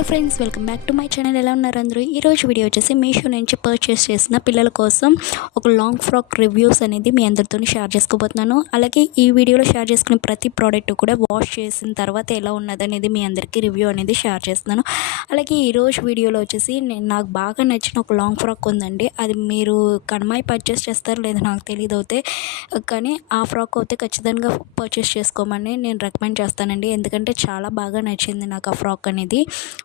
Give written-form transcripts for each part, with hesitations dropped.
Hello friends, welcome back to my channel. ఎలా ఉన్నారు అందరూ? ఈరోజు వీడియో వచ్చేసి మీషో నుంచి పర్చేస్ చేసిన పిల్లల కోసం ఒక లాంగ్ ఫ్రాక్ రివ్యూస్ అనేది మీ అందరితో షేర్ చేసుకోబోతున్నాను. అలాగే ఈ వీడియోలో షేర్ చేసుకునే ప్రతి ప్రోడక్ట్ కూడా వాష్ చేసిన తర్వాత ఎలా ఉన్నది అనేది మీ అందరికీ రివ్యూ అనేది షేర్ చేస్తున్నాను. అలాగే ఈరోజు వీడియోలో వచ్చేసి నాకు బాగా నచ్చిన ఒక లాంగ్ ఫ్రాక్ ఉందండి. అది మీరు కన్మాయి పర్చేస్ చేస్తారో లేదో నాకు తెలియదు అయితే, కానీ ఆ ఫ్రాక్ అయితే ఖచ్చితంగా పర్చేస్ చేసుకోమని నేను రికమెండ్ చేస్తానండి. ఎందుకంటే చాలా బాగా నచ్చింది నాకు ఆ ఫ్రాక్ అనేది.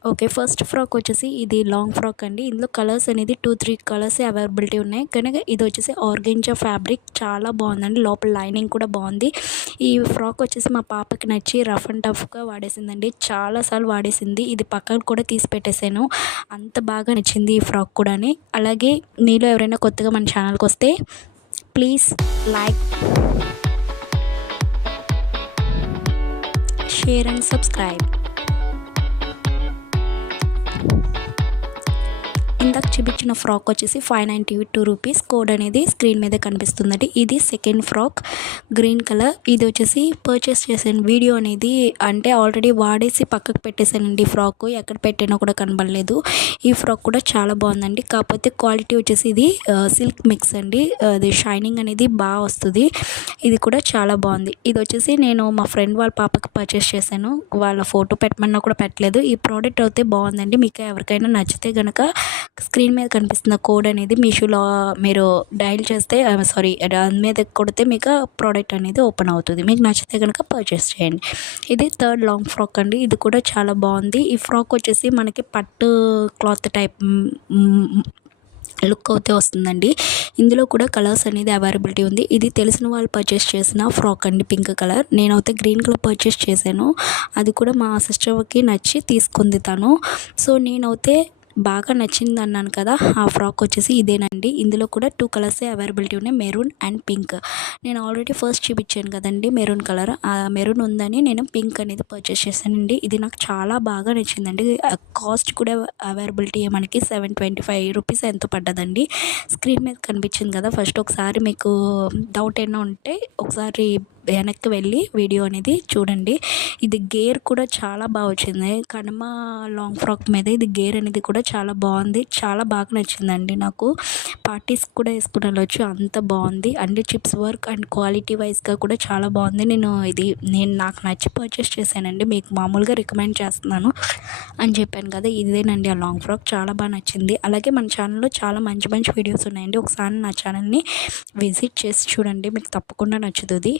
ఓకే, ఫస్ట్ ఫ్రాక్ వచ్చేసి ఇది లాంగ్ ఫ్రాక్ అండి. ఇందులో కలర్స్ అనేది 2-3 కలర్స్ అవైలబిలిటీ ఉన్నాయి. కనుక ఇది వచ్చేసి ఆర్గెంజా ఫ్యాబ్రిక్ చాలా బాగుందండి. లోపల లైనింగ్ కూడా బాగుంది. ఈ ఫ్రాక్ వచ్చేసి మా పాపకి నచ్చి రఫ్ అండ్ టఫ్గా వాడేసిందండి. చాలాసార్లు వాడేసింది. ఇది పక్కన కూడా తీసి పెట్టేశాను, అంత బాగా నచ్చింది ఈ ఫ్రాక్ కూడా. అలాగే మీలో ఎవరైనా కొత్తగా మన ఛానల్కి వస్తే please like, share and subscribe. ఇందాక చూపించిన ఫ్రాక్ వచ్చేసి 592 రూపీస్. కోడ్ అనేది స్క్రీన్ మీద కనిపిస్తుందండి. ఇది సెకండ్ ఫ్రాక్, గ్రీన్ కలర్. ఇది వచ్చేసి పర్చేస్ చేశాను. వీడియో అనేది అంటే ఆల్రెడీ వాడేసి పక్కకు పెట్టేశానండి. ఫ్రాక్ ఎక్కడ పెట్టినా కూడా కనబడలేదు. ఈ ఫ్రాక్ కూడా చాలా బాగుందండి. కాకపోతే క్వాలిటీ వచ్చేసి ఇది సిల్క్ మిక్స్ అండి. అది షైనింగ్ అనేది బాగా వస్తుంది. ఇది కూడా చాలా బాగుంది. ఇది వచ్చేసి నేను మా ఫ్రెండ్ వాళ్ళ పాపకి పర్చేస్ చేశాను. వాళ్ళ ఫోటో పెట్టమన్నా కూడా పెట్టలేదు. ఈ ప్రోడక్ట్ అయితే బాగుందండి. మీకు ఎవరికైనా నచ్చితే కనుక స్క్రీన్ మీద కనిపిస్తున్న కోడ్ అనేది మీషోలో మీరు డయల్ చేస్తే దాని మీద కొడితే మీకు ప్రోడక్ట్ అనేది ఓపెన్ అవుతుంది. మీకు నచ్చితే కనుక పర్చేస్ చేయండి. ఇది థర్డ్ లాంగ్ ఫ్రాక్ అండి. ఇది కూడా చాలా బాగుంది. ఈ ఫ్రాక్ వచ్చేసి మనకి పట్టు క్లాత్ టైప్ లుక్ అయితే వస్తుందండి. ఇందులో కూడా కలర్స్ అనేది అవైలబిలిటీ ఉంది. ఇది తెలిసిన వాళ్ళు పర్చేస్ చేసిన ఫ్రాక్ అండి, పింక్ కలర్. నేనైతే గ్రీన్ కలర్ పర్చేస్ చేశాను. అది కూడా మా సిస్టర్కి నచ్చి తీసుకుంది తను. సో నేనైతే బాగా నచ్చింది అన్నాను కదా, ఆ ఫ్రాక్ వచ్చేసి ఇదేనండి. ఇందులో కూడా 2 కలర్స్ అవైలబిలిటీ ఉన్నాయి, మెరూన్ అండ్ పింక్. నేను ఆల్రెడీ ఫస్ట్ చూపించాను కదండి మెరూన్ కలర్. ఆ మెరూన్ ఉందని నేను పింక్ అనేది పర్చేస్ చేశానండి. ఇది నాకు చాలా బాగా నచ్చిందండి. కాస్ట్ కూడా అవైలబిలిటీ మనకి 725 రూపీస్ ఎంతో పడ్డదండి. స్క్రీన్ మీద కనిపించింది కదా. ఫస్ట్ ఒకసారి మీకు డౌట్ ఏమైనా ఉంటే ఒకసారి వెనక్కి వెళ్ళి వీడియో అనేది చూడండి. ఇది గేర్ కూడా చాలా బాగా వచ్చింది. కనుమ లాంగ్ ఫ్రాక్ మీద ఇది గేర్ అనేది కూడా చాలా బాగుంది. చాలా బాగా నచ్చిందండి నాకు. పార్టీస్ కూడా వేసుకుని వెళ్ళొచ్చు, అంత బాగుంది. And chips work and quality వైజ్గా కూడా చాలా బాగుంది. నేను నాకు నచ్చి పర్చేస్ చేశానండి. మీకు మామూలుగా రికమెండ్ చేస్తున్నాను అని చెప్పాను కదా, ఇదేనండి ఆ లాంగ్ ఫ్రాక్. చాలా బాగా నచ్చింది. అలాగే మన ఛానల్లో చాలా మంచి మంచి వీడియోస్ ఉన్నాయండి. ఒకసారి నా ఛానల్ని విజిట్ చేసి చూడండి, మీకు తప్పకుండా నచ్చుతుంది.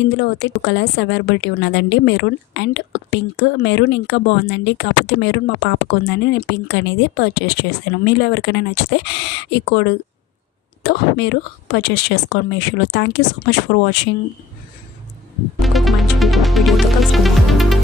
ఇందులో అయితే 2 కలర్స్ అవైలబిలిటీ ఉన్నదండి, మెరూన్ అండ్ పింక్. మెరూన్ ఇంకా బాగుందండి. కాకపోతే మెరూన్ మా పాపకు ఉందని నేను పింక్ అనేది పర్చేస్ చేశాను. మీలో ఎవరికైనా నచ్చితే ఈ కోడ్తో మీరు పర్చేస్ చేసుకోండి మీషోలో. Thank you so much for watching. ఇంకొక మంచి వీడియోతో కలుసుకుందాం.